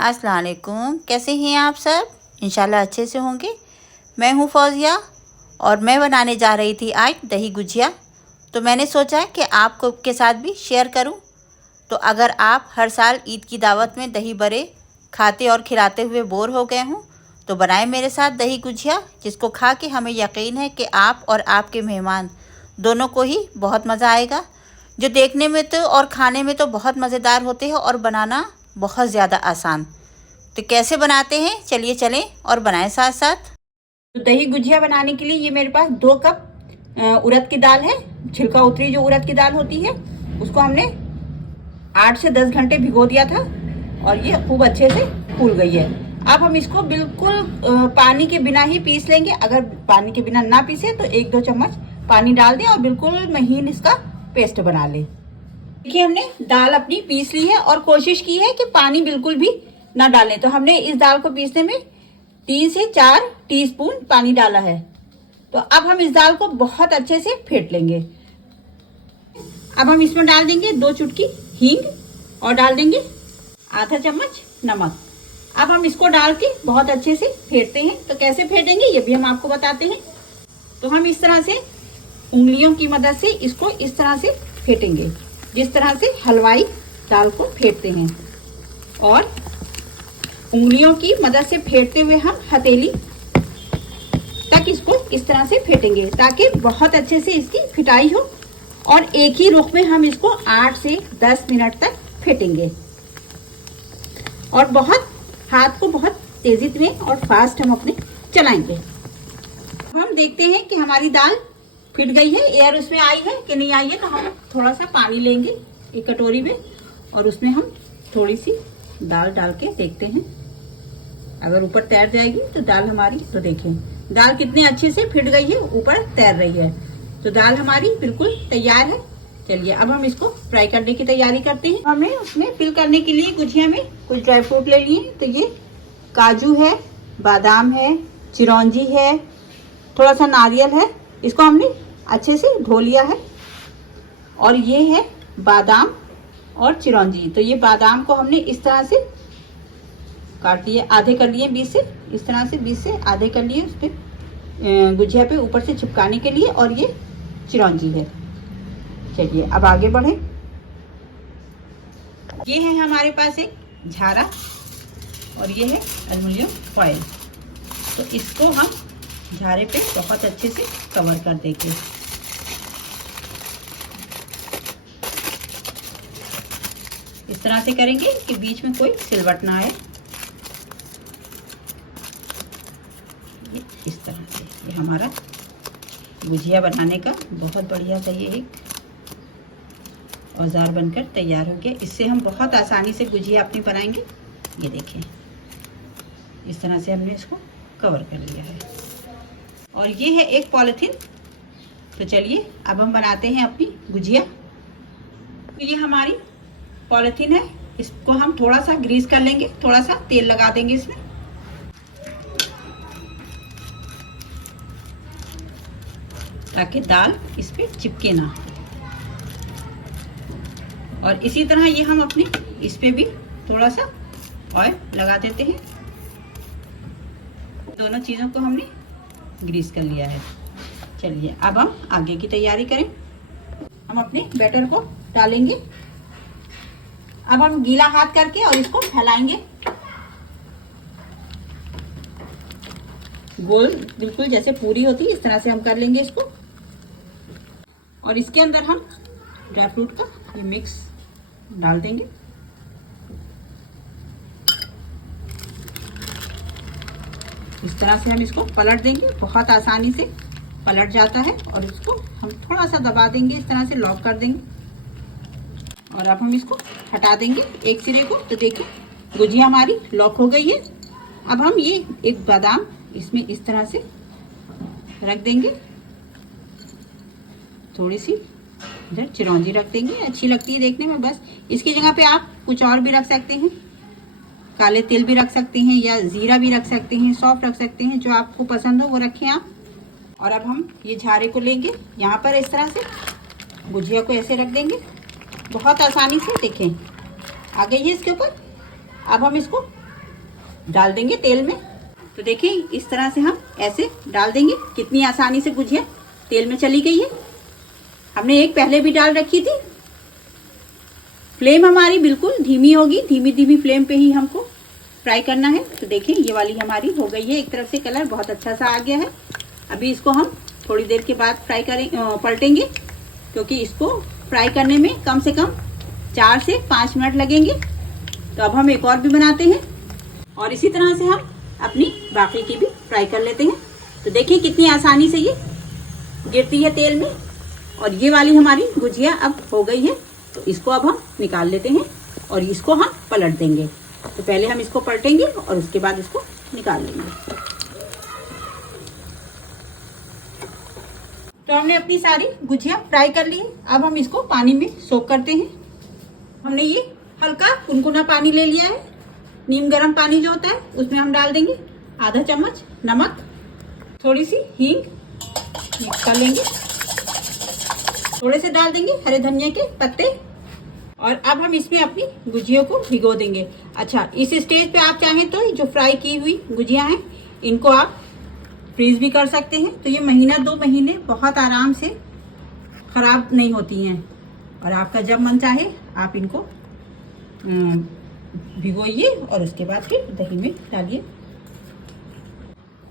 अस्सलाम वालेकुम। कैसे हैं आप सब? इंशाल्लाह अच्छे से होंगे। मैं हूँ फौजिया और मैं बनाने जा रही थी आज दही गुजिया। तो मैंने सोचा कि आपको के साथ भी शेयर करूँ। तो अगर आप हर साल ईद की दावत में दही बड़े खाते और खिलाते हुए बोर हो गए हों तो बनाएं मेरे साथ दही गुजिया, जिसको खा के हमें यकीन है कि आप और आपके मेहमान दोनों को ही बहुत मज़ा आएगा। जो देखने में तो और खाने में तो बहुत मज़ेदार होते हैं और बनाना बहुत ज़्यादा आसान। तो कैसे बनाते हैं, चलिए चलें और बनाएं साथ साथ। तो दही गुजिया बनाने के लिए ये मेरे पास 2 कप उड़द की दाल है। छिलका उतरी जो उड़द की दाल होती है उसको हमने 8 से 10 घंटे भिगो दिया था और ये खूब अच्छे से फूल गई है। अब हम इसको बिल्कुल पानी के बिना ही पीस लेंगे। अगर पानी के बिना ना पीसे तो 1-2 चम्मच पानी डाल दें और बिल्कुल महीन इसका पेस्ट बना लें। देखिए हमने दाल अपनी पीस ली है और कोशिश की है कि पानी बिल्कुल भी ना डालें। तो हमने इस दाल को पीसने में 3 से 4 टीस्पून पानी डाला है। तो अब हम इस दाल को बहुत अच्छे से फेंट लेंगे। अब हम इसमें डाल देंगे 2 चुटकी हींग और डाल देंगे आधा चम्मच नमक। अब हम इसको डाल के बहुत अच्छे से फेंटते हैं। तो कैसे फेंटेंगे ये भी हम आपको बताते हैं। तो हम इस तरह से उंगलियों की मदद से इसको इस तरह से फेंटेंगे, जिस तरह से हलवाई दाल को फेंटते हैं। और उंगलियों की मदद से फेंटते हुए हम हथेली तक इसको इस तरह से फेंटेंगे ताकि बहुत अच्छे से इसकी फिटाई हो। और एक ही रुख में हम इसको 8 से 10 मिनट तक फेंटेंगे और बहुत हाथ को बहुत तेजी में और फास्ट हम अपने चलाएंगे। हम देखते हैं कि हमारी दाल फिट गई है, एयर उसमें आई है कि नहीं आई है। तो हम थोड़ा सा पानी लेंगे एक कटोरी में और उसमें हम थोड़ी सी दाल डाल के देखते हैं। अगर ऊपर तैर जाएगी तो दाल हमारी, तो देखें दाल कितनी अच्छे से फिट गई है, ऊपर तैर रही है। तो दाल हमारी बिल्कुल तैयार है। चलिए अब हम इसको फ्राई करने की तैयारी करते हैं। हमने उसमें फिल करने के लिए गुजिया में कुछ ड्राई फ्रूट ले लिए। तो ये काजू है, बादाम है, चिरौंजी है, थोड़ा सा नारियल है। इसको हमने अच्छे से धो लिया है। और ये है बादाम और चिरौंजी। तो ये बादाम को हमने इस तरह से काट लिए, आधे कर लिए 20 से, इस तरह से 20 से आधे कर लिए उस पर गुजिया पे ऊपर से चिपकाने के लिए। और ये चिरौंजी है। चलिए अब आगे बढ़े। ये है हमारे पास एक झारा और ये है एल्युमिनियम फॉयल। तो इसको हम झारे पे बहुत अच्छे से कवर कर देंगे। इस तरह से करेंगे कि बीच में कोई सिलवट ना आए। इस तरह से ये हमारा गुजिया बनाने का बहुत बढ़िया सा ये एक औजार बनकर तैयार हो गया। इससे हम बहुत आसानी से गुजिया अपनी बनाएंगे। ये देखें इस तरह से हमने इसको कवर कर लिया है। और ये है एक पॉलिथीन। तो चलिए अब हम बनाते हैं अपनी गुजिया। तो ये हमारी पॉलिथीन है, इसको हम थोड़ा सा ग्रीस कर लेंगे, थोड़ा सा तेल लगा देंगे इसमें। ताकि दाल इस पे चिपके ना। और इसी तरह ये हम अपने इस पे भी थोड़ा सा ऑयल लगा देते हैं। दोनों चीज़ों को हमने ग्रीस कर लिया है। चलिए अब हम आगे की तैयारी करें। हम अपने बैटर को डालेंगे। अब हम गीला हाथ करके और इसको फैलाएंगे गोल, बिल्कुल जैसे पूरी होती है इस तरह से हम कर लेंगे इसको। और इसके अंदर हम ड्राई फ्रूट का ये मिक्स डाल देंगे। इस तरह से हम इसको पलट देंगे, बहुत आसानी से पलट जाता है। और इसको हम थोड़ा सा दबा देंगे, इस तरह से लॉक कर देंगे। और अब हम इसको हटा देंगे एक सिरे को। तो देखिए गुजिया हमारी लॉक हो गई है। अब हम ये एक बादाम इसमें इस तरह से रख देंगे, थोड़ी सी इधर चिरौंजी रख देंगे, अच्छी लगती है देखने में। बस इसकी जगह पे आप कुछ और भी रख सकते हैं, काले तिल भी रख सकते हैं या जीरा भी रख सकते हैं, सौंफ रख सकते हैं, जो आपको पसंद हो वो रखें आप। और अब हम ये झारे को लेंगे, यहाँ पर इस तरह से गुजिया को ऐसे रख देंगे बहुत आसानी से। देखें आ गई है इसके ऊपर। अब हम इसको डाल देंगे तेल में। तो देखिए इस तरह से हम ऐसे डाल देंगे। कितनी आसानी से गुजिया तेल में चली गई है। हमने एक पहले भी डाल रखी थी। फ्लेम हमारी बिल्कुल धीमी होगी, धीमी धीमी फ्लेम पे ही हमको फ्राई करना है। तो देखिए ये वाली हमारी हो गई है, एक तरफ से कलर बहुत अच्छा सा आ गया है। अभी इसको हम थोड़ी देर के बाद फ्राई पलटेंगे, क्योंकि इसको फ्राई करने में कम से कम 4 से 5 मिनट लगेंगे। तो अब हम एक और भी बनाते हैं और इसी तरह से हम अपनी बाकी की भी फ्राई कर लेते हैं। तो देखिए कितनी आसानी से ये गिरती है तेल में। और ये वाली हमारी गुजिया अब हो गई है। तो इसको अब हम निकाल लेते हैं और इसको हम पलट देंगे। तो पहले हम इसको पलटेंगे और उसके बाद इसको निकाल लेंगे। तो हमने अपनी सारी गुजिया फ्राई कर ली है। अब हम इसको पानी में सोक करते हैं। हमने ये हल्का गुनगुना पानी ले लिया है। नीम गर्म पानी जो होता है उसमें हम डाल देंगे आधा चम्मच नमक, थोड़ी सी हींग, मिक्स कर लेंगे। थोड़े से डाल देंगे हरे धनिया के पत्ते और अब हम इसमें अपनी गुजियों को भिगो देंगे। अच्छा, इस स्टेज पे आप चाहें तो जो फ्राई की हुई गुजिया हैं इनको आप फ्रीज भी कर सकते हैं। तो ये महीना 2 महीने बहुत आराम से खराब नहीं होती हैं। और आपका जब मन चाहे आप इनको भिगोइए और उसके बाद फिर दही में डालिए।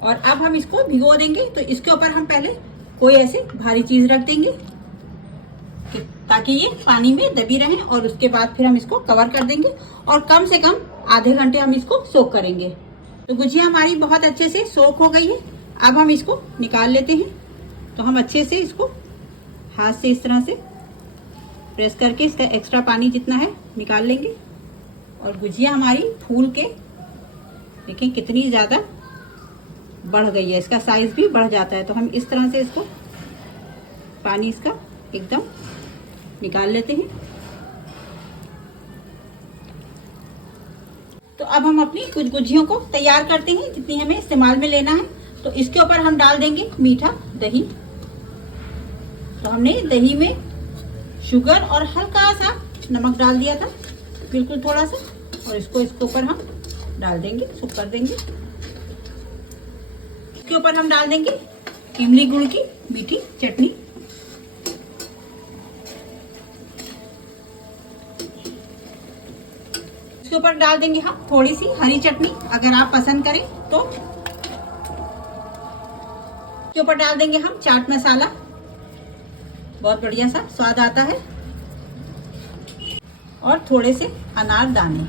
और अब हम इसको भिगो देंगे। तो इसके ऊपर हम पहले कोई ऐसे भारी चीज रख देंगे ताकि ये पानी में दबी रहे और उसके बाद फिर हम इसको कवर कर देंगे और कम से कम आधे घंटे हम इसको सोक करेंगे। तो गुजिया हमारी बहुत अच्छे से सोक हो गई है। अब हम इसको निकाल लेते हैं। तो हम अच्छे से इसको हाथ से इस तरह से प्रेस करके इसका एक्स्ट्रा पानी जितना है निकाल लेंगे। और गुजिया हमारी फूल के देखिए कितनी ज़्यादा बढ़ गई है, इसका साइज भी बढ़ जाता है। तो हम इस तरह से इसको पानी इसका एकदम निकाल लेते हैं। तो अब हम अपनी कुछ गुजियों को तैयार करते हैं जितनी हमें इस्तेमाल में लेना है। तो इसके ऊपर हम डाल देंगे मीठा दही। तो हमने दही में शुगर और हल्का सा नमक डाल दिया था, बिल्कुल थोड़ा सा, और इसके ऊपर हम डाल देंगे, सुख कर देंगे। इसके ऊपर हम डाल देंगे इमली गुड़ की मीठी चटनी। इसके ऊपर डाल देंगे हम थोड़ी सी हरी चटनी अगर आप पसंद करें तो। इसके ऊपर डाल देंगे हम चाट मसाला, बहुत बढ़िया सा स्वाद आता है, और थोड़े से अनार दाने।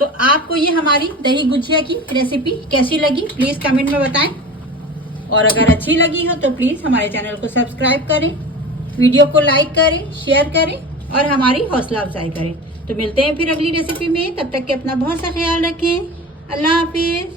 तो आपको ये हमारी दही गुजिया की रेसिपी कैसी लगी प्लीज कमेंट में बताएं। और अगर अच्छी लगी हो तो प्लीज हमारे चैनल को सब्सक्राइब करें, वीडियो को लाइक करें, शेयर करें और हमारी हौसला अफजाई करें। तो मिलते हैं फिर अगली रेसिपी में। तब तक के अपना बहुत सा ख्याल रखें। अल्लाह हाफिज।